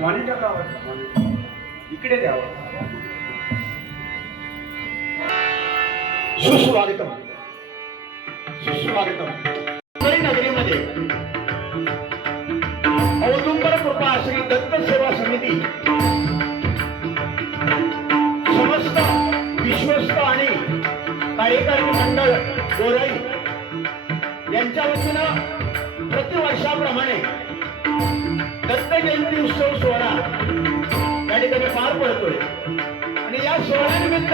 Monitor लावा, इकडे द्यावं. सुस्वागतम सुस्वागतम. नगरीमध्ये औदुंबर कृपा श्री दत्त सेवा समिती समस्त विश्वस्त आणि कार्यकारी मंडळ गोराई यांच्या वतीनं प्रतिवर्षाप्रमाणे दत्त जयंती उत्सव सोहळा या ठिकाणी पार पडतोय. आणि या सोहळ्यानिमित्त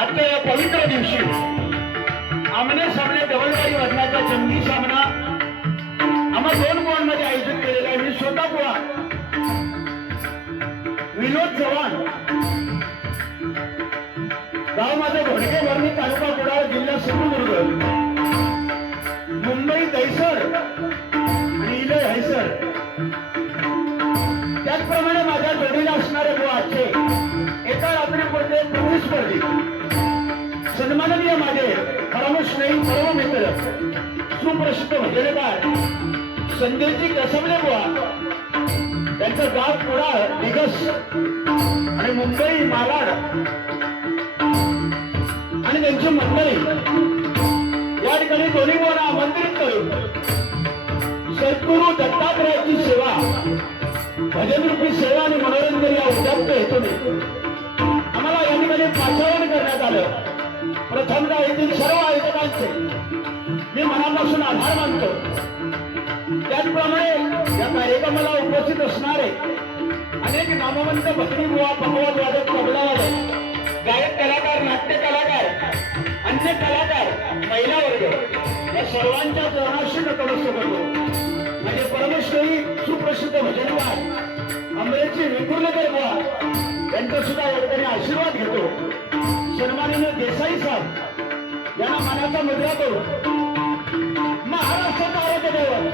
आजच्या या पवित्र दिवशी आमने सामने डबलबाजी वादनाचा जंगी सामना आम्हा 2 गोवांमध्ये आयोजित केलेला आहे. मी स्वतः गोवा विनोद चव्हाण, गाव माझं घोडके भरणी, तालुका कुडाळ, जिल्हा सिंधुदुर्ग, मुंबई दहिसर आणि इले हैसर. त्याचप्रमाणे माझ्या जोडीला असणारे गोवाचे एका रात्रीमध्ये प्रतिस्पर्धी सन्माननीय माझे परमस्नेही परम मित्र सुप्रसिद्ध भजनकार संजयजी कसबले बुवा, त्यांचं गाव कुडाळ दिगस आणि मुंबई मालाड आणि त्यांची मंडळी या ठिकाणी दोन्ही बुवांना आमंत्रित करून सद्गुरू दत्तात्रयाची सेवा, भजनरूपी सेवा आणि मनोरंजन या उद्याप्त हेतूने आम्हाला या ठिकाणी पाचारण करण्यात आलं. प्रथमतः येथील सर्व आयोजकांचे मी मनापासून आभार मानतो. त्याचप्रमाणे या कार्यक्रमाला उपस्थित असणारे अनेक नामवंत भजनी बुवा, भगवत वादक, तबला वादक, गायक कलाकार, नाट्य कलाकार, अन्य कलाकार, महिला वर्ग या सर्वांच्या चरणाशी नतमस्तक करतो. म्हणजे परमेश्वरी सुप्रसिद्ध भजनकार अमरेशजी विकुर्लेकर बुवा यांचा सुद्धा या ठिकाणी आशीर्वाद घेतो. सन्माननीय देसाई साहेब यांना मानाचा मुद्रा करून महाराष्ट्राचा आराध्य दैवत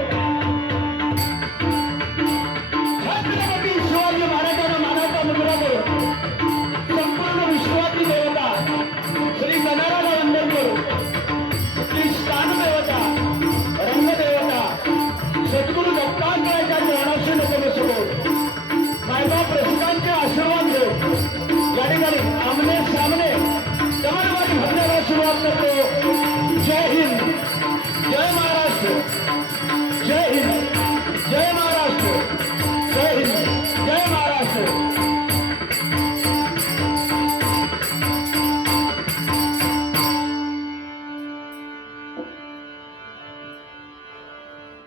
छत्रपती शिवाजी महाराजांना मानाचा मुद्रा करून संपूर्ण विश्वाची देवता श्री गणाराला वंदन करून श्री स्थान देवता, रंगदेवता सद्गुरू दत्तात्रयाच्या चरणाशी नतमस्तक होऊन मायबाप रसिकांचे आशीर्वाद घेऊन या ठिकाणी आमने सामने डबलबाजी भजनाला सुरुवात करतो. जय हिंद, जय महाराष्ट्र, जय हिंद, जय महाराष्ट्र, जय हिंद, जय महाराष्ट्र.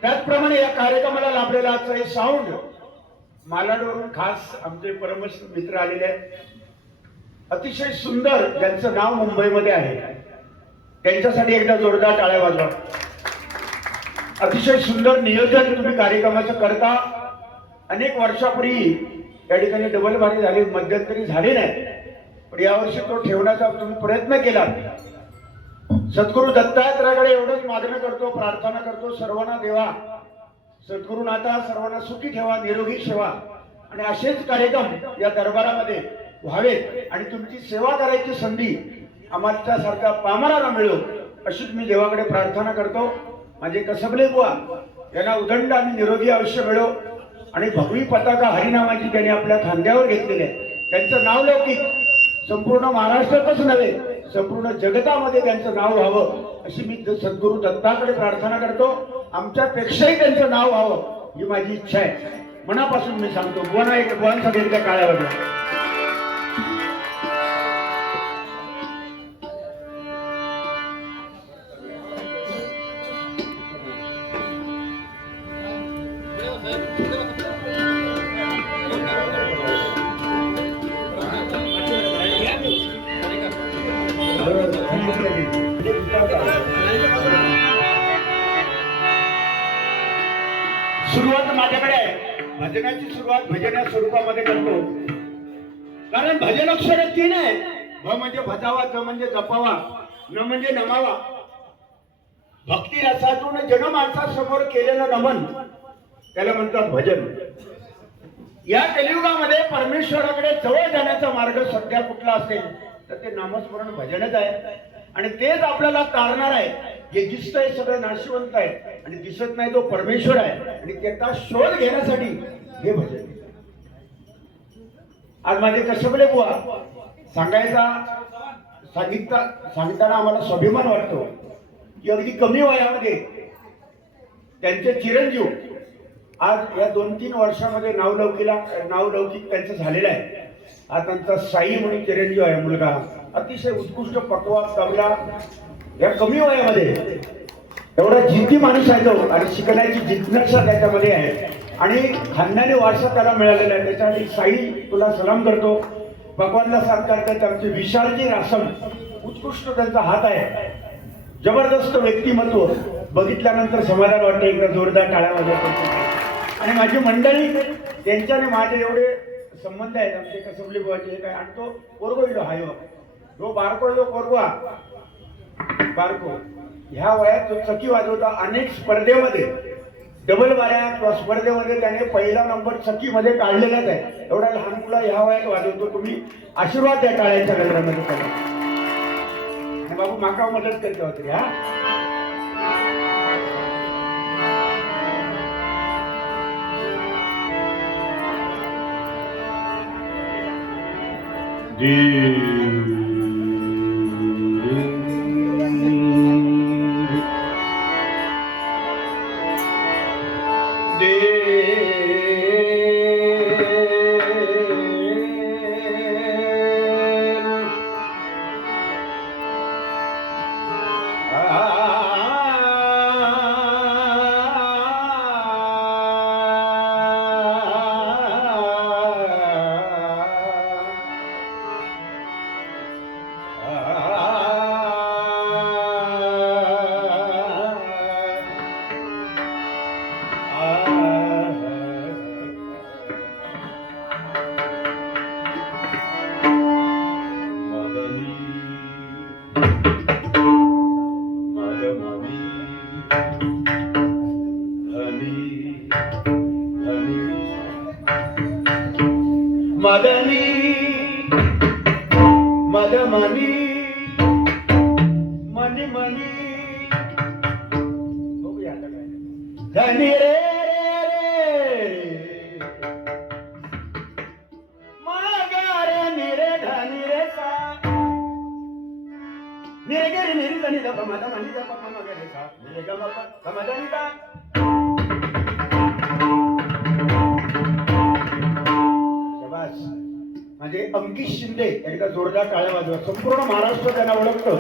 त्याचप्रमाणे या कार्यक्रमाला लाभलेला आजचा हे साऊंड मालाडवरून खास आमचे परमश मित्र आलेले आहेत. अतिशय सुंदर, ज्यांचं नाव मुंबईमध्ये आहे, त्यांच्यासाठी एकदा जोरदार टाळ्या वाजवा. अतिशय सुंदर नियोजन तुम्ही कार्यक्रमाचं करता. अनेक वर्षापूर्वी या ठिकाणी डबल बारी झाली, मध्यंतरी झाली नाही, पण यावर्षी तो ठेवण्याचा तुम्ही प्रयत्न केला. सद्गुरू दत्तात्रयाकडे एवढंच मागणं करतो, प्रार्थना करतो, सर्वांना देवा सद्गुरुनाथा सर्वांना सुखी ठेवा, निरोगी ठेवा आणि असेच कार्यक्रम या दरबारामध्ये व्हावेत आणि तुमची सेवा करायची संधी आम्हाला सारखा पामराला मिळो अशीच मी देवाकडे प्रार्थना करतो. माझे कसबले बुवा यांना उदंड आणि निरोगी आयुष्य मिळो आणि भगवी पताका हरिनामाची त्यांनी आपल्या खांद्यावर घेतलेली आहे. त्यांचं नाव लौकिक संपूर्ण महाराष्ट्रातच नव्हे, संपूर्ण जगतामध्ये त्यांचं नाव व्हावं अशी मी सद्गुरू दत्ताकडे प्रार्थना करतो. आमच्यापेक्षाही त्यांचं नाव व्हावं ही माझी इच्छा आहे. मनापासून मी सांगतो. बुवांना एक बुवांसाठी एकदा काळ्या वाजवा. सुरुवात माझ्याकडे आहे. भजनाची सुरुवात भजन स्वरूपामध्ये करतो. कारण भजन अक्षर 3 आहे. भ म्हणजे भजावा, ज म्हणजे जपावा, न म्हणजे नमावा. भक्ती रसातून जन माणसासमोर केलेलं नमन त्याला म्हणतात भजन. या कलियुगामध्ये परमेश्वराकडे जवळ जाण्याचा मार्ग सध्या कुठला असेल तर ते नामस्मरण भजनच आहे. आणि तेच आपल्याला तारणार आहे. जे दिसतंय सगळं नाशिवंत आहे आणि दिसत नाही तो परमेश्वर आहे. आणि त्याचा शोध घेण्यासाठी हे भजन. आज माझे कशबले बुवा सांगताना आम्हाला स्वाभिमान वाटतो की अगदी कमी वयामध्ये त्यांचे चिरंजीव आज या 2-3 वर्षामध्ये नावलौकिक त्यांचं झालेलं आहे. आज त्यांचा साई म्हणून चिरंजीव आहे मुलगा, अतिशय उत्कृष्ट पक्वास तबला. या कमी वयामध्ये एवढा जिद्दी माणूस आहे तो आणि शिकण्याची जिज्ञासा त्याच्यामध्ये आहे आणि खानदानी वारसा त्याला मिळालेला आहे. त्याच्यासाठी साई तुला सलाम करतो. भगवानला साथ करतात. आमचे विशालजी रासम, उत्कृष्ट त्यांचा हात आहे, जबरदस्त व्यक्तिमत्व. बघितल्यानंतर समाधान वाटतं. एकदा जोरदार टाळ्या वाजवतो. आणि माझी मंडळी त्यांच्याने माझे एवढे संबंध आहेत. आमचे कसबली बुवाचे काय आणतो पोरगो इलो हायो जो बारको जो पोरगो बारको ह्या वयात तो चकी वाजवता. अनेक स्पर्धेमध्ये डबल बाऱ्या किंवा स्पर्धेमध्ये त्याने पहिला नंबर चक्कीमध्ये काढलेलाच आहे. एवढा लहान मुला ह्या वयात वाजवतो. तुम्ही आशीर्वाद द्या टाळ्यांच्या गजरामध्ये त्याला. आणि बाबू माका मदत करते होते हा. मदनी मदमनी मनी मनी बघूया आता काय. धनी रे मागारे निरे धनी रे सा निरे गे निरे धनी दा मदा मनी दा पप्पा मगारे सा निरे गा पप्पा मदनी दा. म्हणजे अंकित शिंदे एकदा जोरदार टाळ्या वाजवा. संपूर्ण महाराष्ट्र त्यांना ओळखतं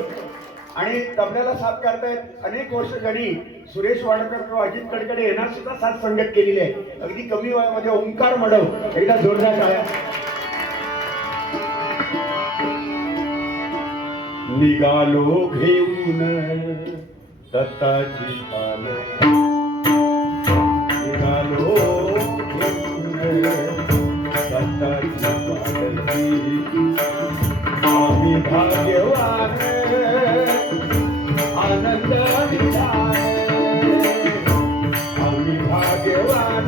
आणि तबल्याला साथ करतायत अनेक वर्ष. जणी सुरेश वाडकर किंवा अजित कडकडे यांना सुद्धा साथ संगत केलेली आहे. अगदी कमी वयामध्ये ओंकार मडव. एकदा जोरदार टाळ्या. निघालो घेऊन दत्ताची पाल, निघालो घेऊन दत्ताची आम्ही भाग्यवान आनंद विधान, आम्ही भाग्यवान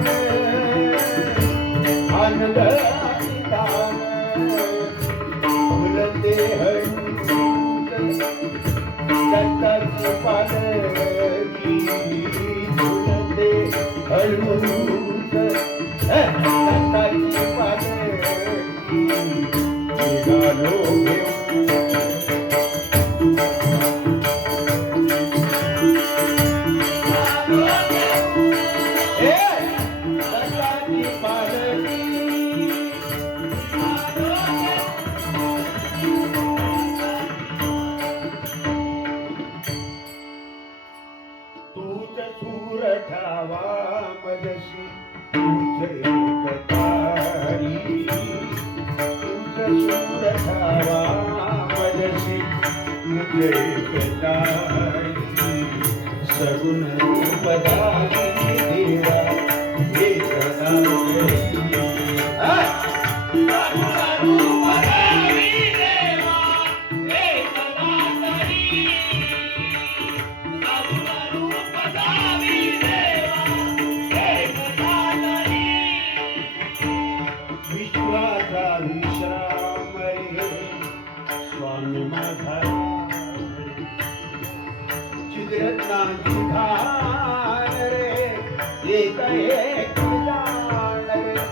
आनंद विधान. फुलते हळूद दत्ताची पालकी, फुलते हळूद दत्ताची पालकी. निघालो तूच सूर ठावा मजशी, तूच एकतारी, तूच सूर ठावा मजशी, तूच एकतारी. सगुण रूप धारी देवा एकनाथी. स्वामी माझा चित्ररत्नाची धार रे, एक एक दान रे.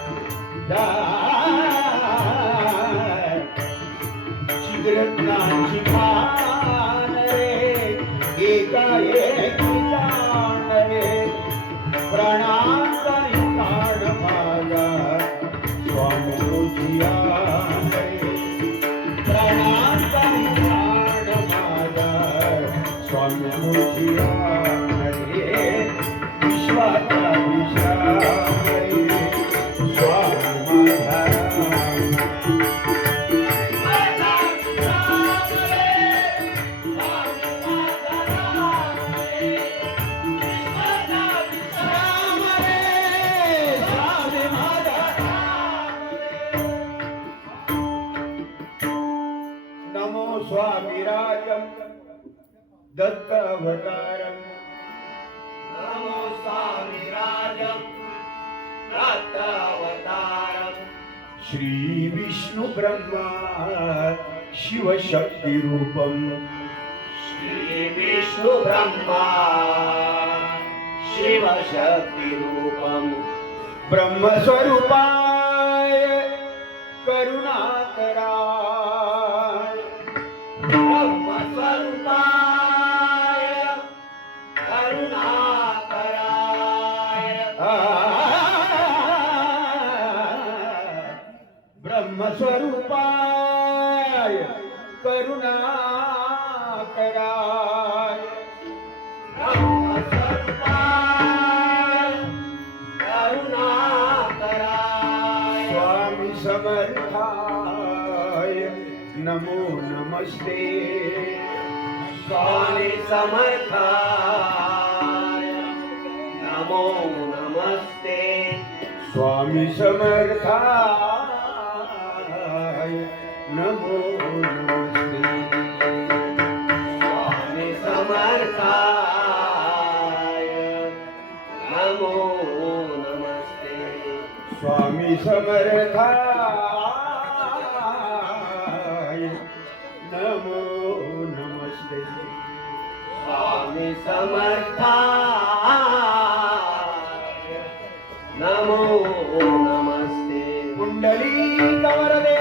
दत्त अवतारम नमो स्वामिराजं दत्तावतारं श्री विष्णु ब्रह्मा शिवशक्ति रूपम श्री विष्णु ब्रह्मा शिवशक्तिरूपं ब्रह्मस्वरूपाय करुणाकराय ब्रह्मस्वरूपाय करुणाकराय ब्रह्मस्वरूपाय करुणाकराय ब्रह्मस्वरूपाय करुणाकराय स्वामी समर्थाय नमो नमस्ते स्वामी समर्थाय नमो नमस्ते स्वामी समर्थाय नमो नमस्ते स्वामी समर्थाय नमो नमस्ते स्वामी समर्थाय नमो नमस्ते स्वामी समर्थाय नमो नमस्ते कुंडली कवरदे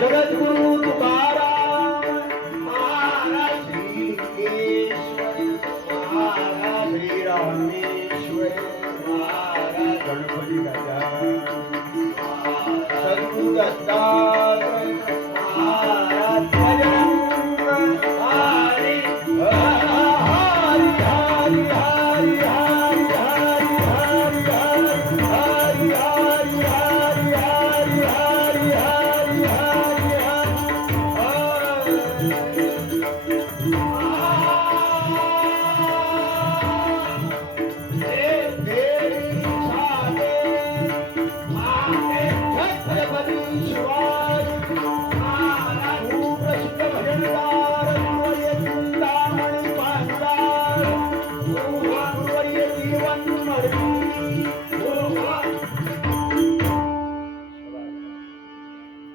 जगद्गुरु तुकाराम महाराज श्री लिंगेश्वर श्री रामेश्वर गणपती राजा सद्गुरु दत्तात्रय महाराज बजरंग हरी हरि हरि हरि हरि हरि हरि हरि हरि हरि हरि हरि छत्रपती शिवाजी महाराज सुप्रसिद्ध भजनकार चिंतामणी पांचाळ गुरुवर्य जीवन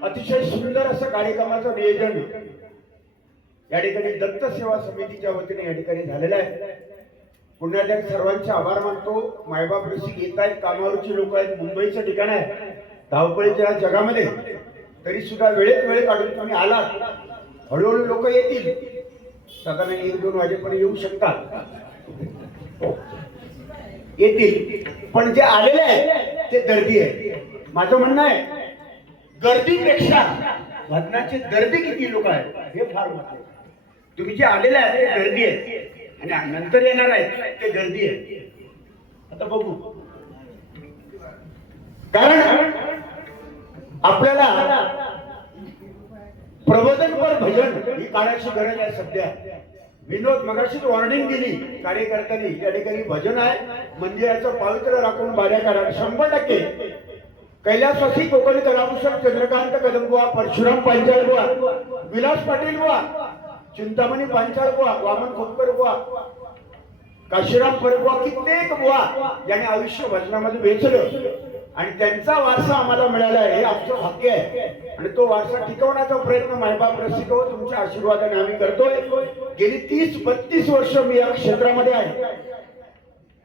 अतिशय सुंदर असं कार्यक्रमाचं नियोजन या ठिकाणी दत्त सेवा समितीच्या वतीने या ठिकाणी झालेलं आहे. पुन्हा एकदा सर्वांचे आभार मानतो. मायबाप रसिक येत आहेत, कामावरची लोक आहेत, मुंबईचं ठिकाण आहे, धावपळीच्या जगामध्ये तरी सुद्धा वेळेत वेळ काढून तुम्ही आलात. हळूहळू लोक येतील, साधारण 1-2 वाजेपर्यंत येऊ शकतात, येतील. पण जे आलेले आहेत ते गर्दी आहे. माझं म्हणणं आहे गर्दीपेक्षा भजनाची गर्दी किती लोक आहेत हे फार महत्त्वाचं. तुम्ही जे आलेले आहेत ते गर्दी आहे आणि नंतर येणार आहेत ते गर्दी आहे. आता बघू, कारण आपल्याला प्रबोधनपर भजन ही काळाची गरज आहे सध्या. विनोद मगाशीच वॉर्निंग दिली कार्यकर्त्यांनी, या ठिकाणी भजन आहे, मंदिराचं पावित्र्य राखून बाऱ्या करा. 100% कैलासवासी कोकणी कलाभूषण चंद्रकांत कदमबुवा, परशुराम पांचाळ बुवा, विलास पाटील बुवा, चिंतामणी पांचाळ बुवा, वामन खोतकर बुवा, काशीराम परबुवा, कित्येक बुवा ज्याने आयुष्य भजनामध्ये वेचलं आणि त्यांचा वारसा आम्हाला मिळाला आहे, हे आमचं भाग्य आहे. आणि तो वारसा टिकवण्याचा प्रयत्न मायबाप रसिक हो तुमच्या आशीर्वादाने आम्ही करतोय. गेली 30-32 वर्ष मी या क्षेत्रामध्ये आहे.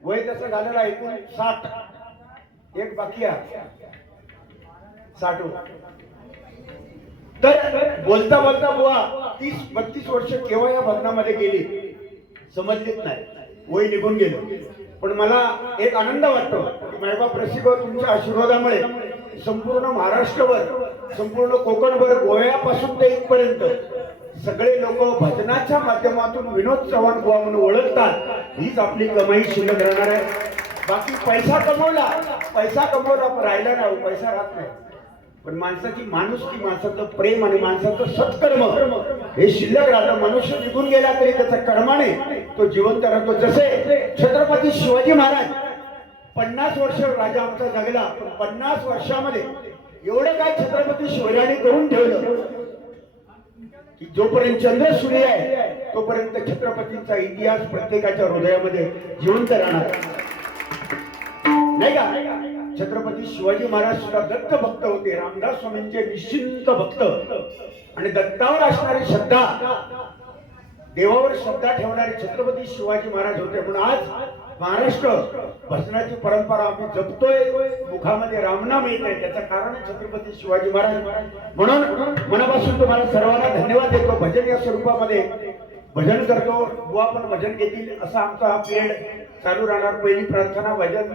वय तसं झालेलं आहे एकूण 60, एक बाकी आहे 60. तर बोलता बोलता बुवा 30-32 वर्ष केव्हा या भजनामध्ये गेली समजलीच नाही, वय निघून गेलो. पण मला एक आनंद वाटतो की मायबाप रसिक तुमच्या आशीर्वादामुळे संपूर्ण महाराष्ट्रभर, संपूर्ण कोकणभर, गोव्यापासून ते इथपर्यंत सगळे लोक भजनाच्या माध्यमातून विनोद चव्हाण बुवा म्हणून ओळखतात, हीच आपली कमाई शिल्लक राहणार आहे. बाकी पैसा कमवला पण राहिला नाही, पैसा राहत नाही. पण माणसाची माणुसकी, माणसाचं प्रेम आणि माणसाचं सत्कर्म हे शिल्लक राहतं. मनुष्य निघून गेला तरी त्याचा कर्माने तो जिवंत राहतो. जसे छत्रपती शिवाजी महाराज 50 वर्ष राजा आमचा जगला, पण 50 वर्षामध्ये एवढं काय छत्रपती शिवरायांनी करून ठेवलं की जोपर्यंत चंद्र सूर्य आहे तोपर्यंत छत्रपतींचा इतिहास प्रत्येकाच्या हृदयामध्ये जिवंत राहणार, नाही का? छत्रपती शिवाजी महाराज सुद्धा दत्त भक्त होते, रामदास स्वामींचे निश्चिंत भक्त, आणि दत्तावर असणारी श्रद्धा, देवावर श्रद्धा ठेवणारे छत्रपती शिवाजी महाराज होते. म्हणून आज महाराष्ट्र भजनाची परंपरा आम्ही जपतोय, मुखामध्ये रामनाम येत आहे, त्याचं कारण आहे छत्रपती शिवाजी महाराज. म्हणून मनापासून तुम्हाला सर्वांना धन्यवाद देतो. भजन या स्वरूपामध्ये भजन करतो, बुवा पण भजन घेतील असा आमचा हा पिरियड चालू राहणार. पहिली प्रार्थना भजन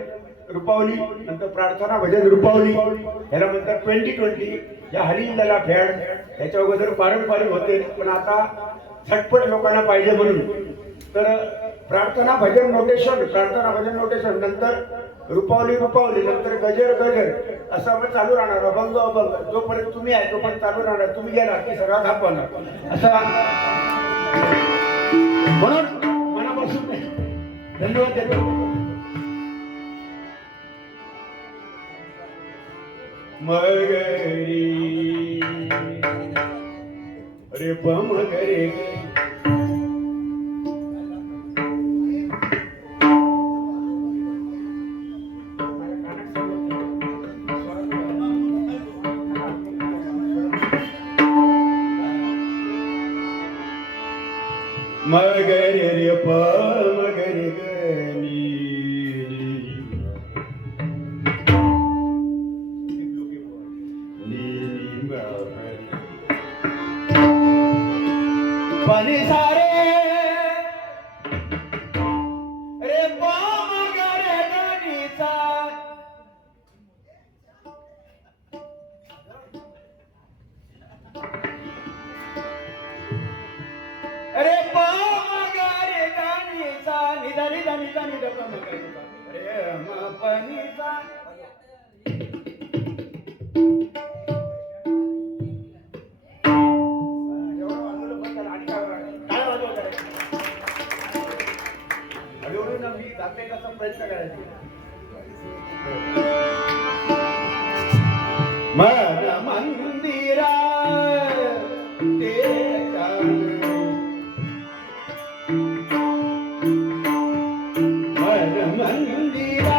रूपावली, नंतर प्रार्थना भजन रूपावली, ह्याला म्हणतात 2020. या हरिंदला फॅड ह्याच्या अगोदर पारंपरिक होते, पण आता झटपट लोकांना पाहिजे म्हणून तर प्रार्थना भजन नोटेशन, नंतर रूपावली, नंतर गजर असं आपण चालू राहणार. अभंग जोपर्यंत तुम्ही आहे तोपर्यंत चालू राहणार. तुम्ही गेला की सगळा खापवणार असा. म्हणून मनापासून धन्यवाद देतो. मगरी रे मगरे मगरे रे मगरे गनी पानी सारे रे मगरे गनीचा रे मगरे गनीचा निधानी दानी दानी डबा मगरीचा रे मपनीचा प्रयत्न करायचे. मन मंदिरा मन मंदिरा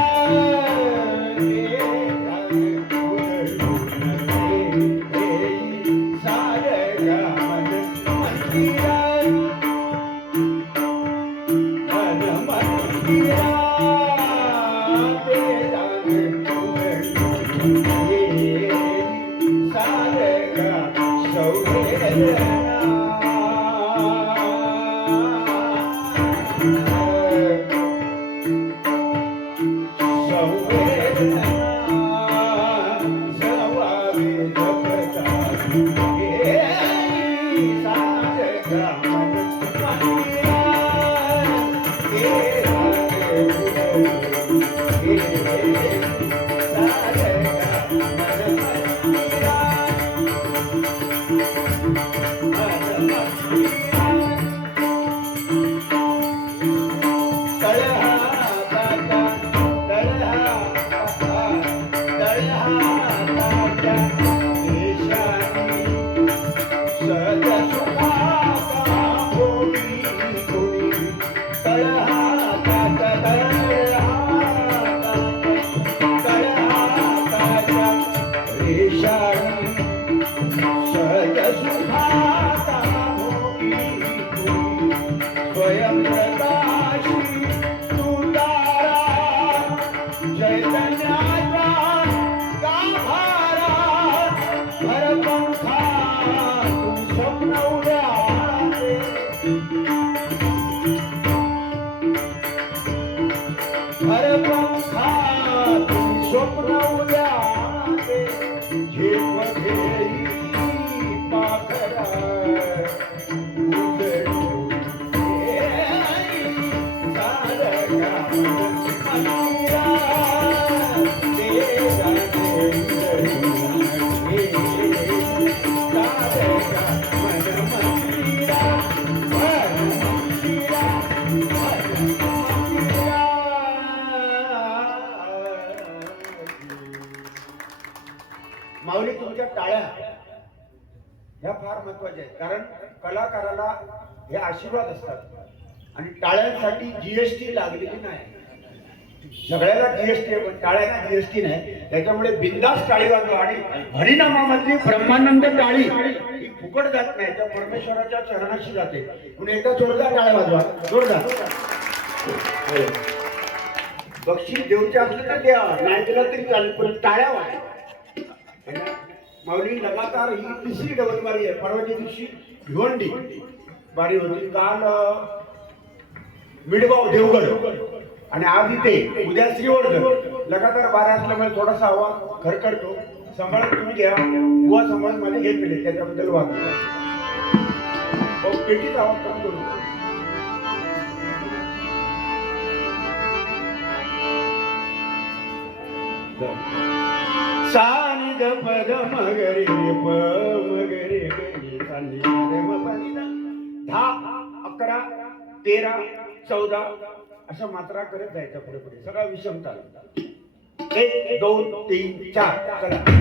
माऊली तुमच्या टाळ्या ह्या फार महत्वाच्या आहेत, कारण कलाकाराला हे आशीर्वाद असतात आणि टाळ्यांसाठी जीएसटी लागलेली नाही. सगळ्याला जीएसटी आहे पण टाळ्यांना जीएसटी नाही. त्याच्यामुळे बिंदास टाळी वाजवा आणि हरिनामामधली ब्रह्मानंद टाळी ही फुकट जात नाही, त्या परमेश्वराच्या चरणाशी जाते. म्हणून एकदा जोरदार टाळ्या वाजवा, जोरदार. बक्षीस देऊचे असले तर द्या, नाही दिला तरी चालेल, पण टाळ्या वाजवा. माऊली लगातार ही तिसरी डबल बारी आहे. परवाच्या दिवशी भिवंडी बारी होती, काल मिडगाव देवगड आणि आज इथे उद्या श्रीवर्धन. लगातार बारा असल्यामुळे थोडासा आवाज खरखडतो, सांभाळून तुम्ही घ्या. युवा समाज मध्ये घेतले त्याच्याबद्दल वाद पेटीच आवाज कमी करू. सानी द पद मगरे प मगरे गरी सानी रे म पनी दा. 10, 11, 13, 14 असं मात्रा करत जायचं पुढे पुढे, सगळा विषम चालू. 1, 2, 3, 4 चला.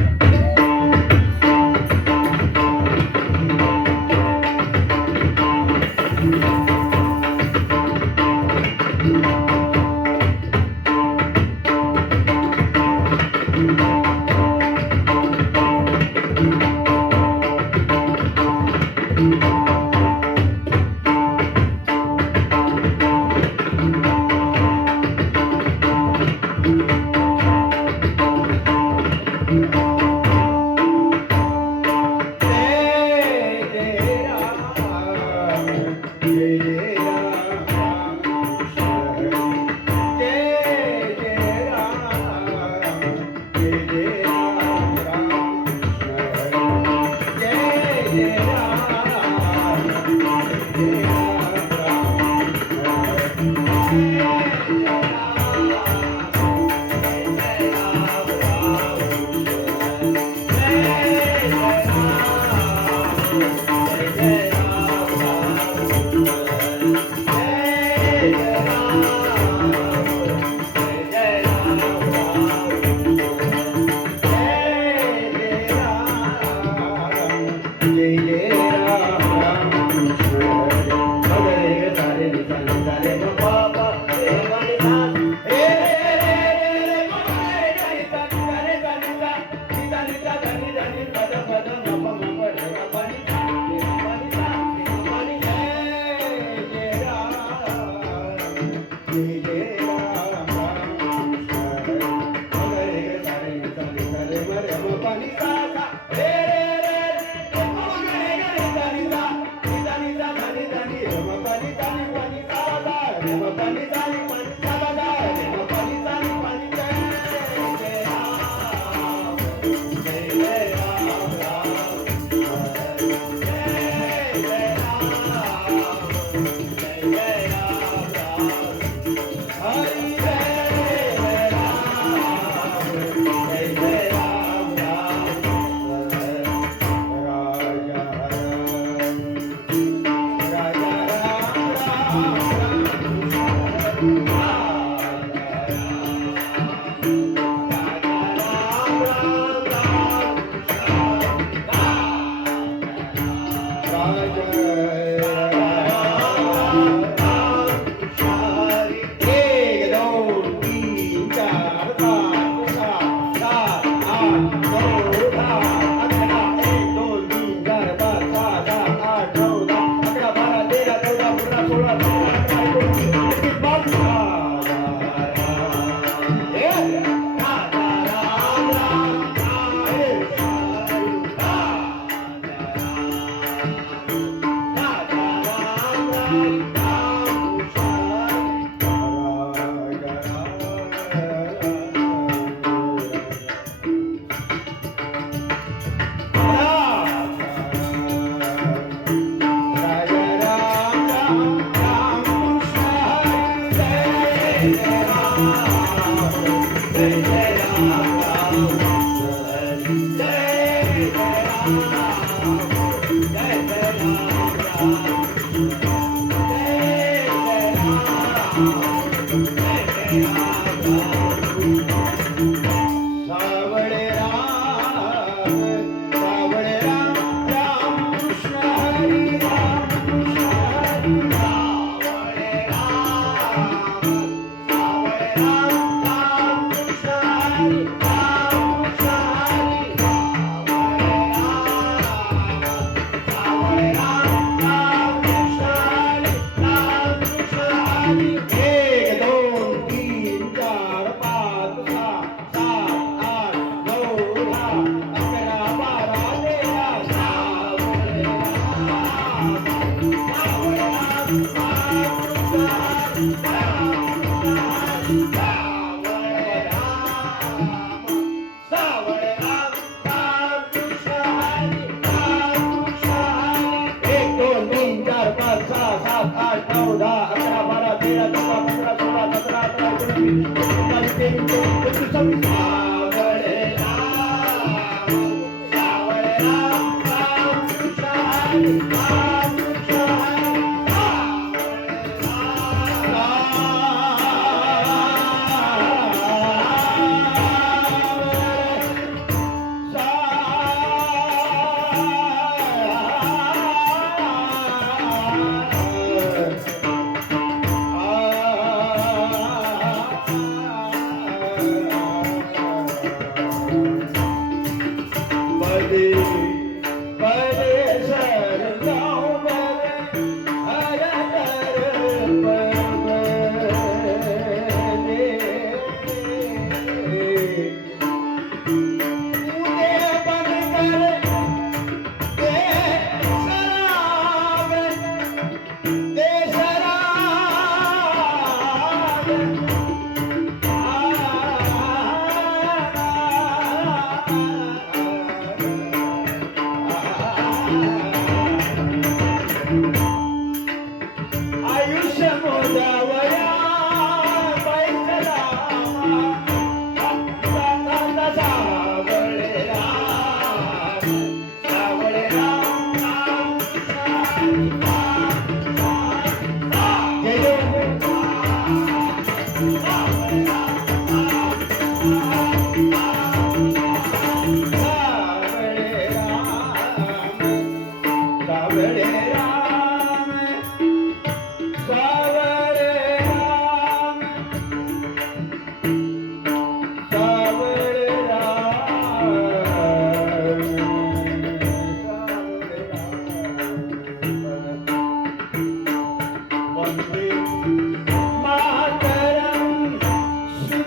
सावळे राम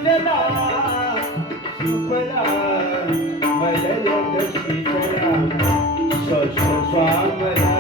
शीतला सुफला मलयज शीतला षष्ठ स्वामला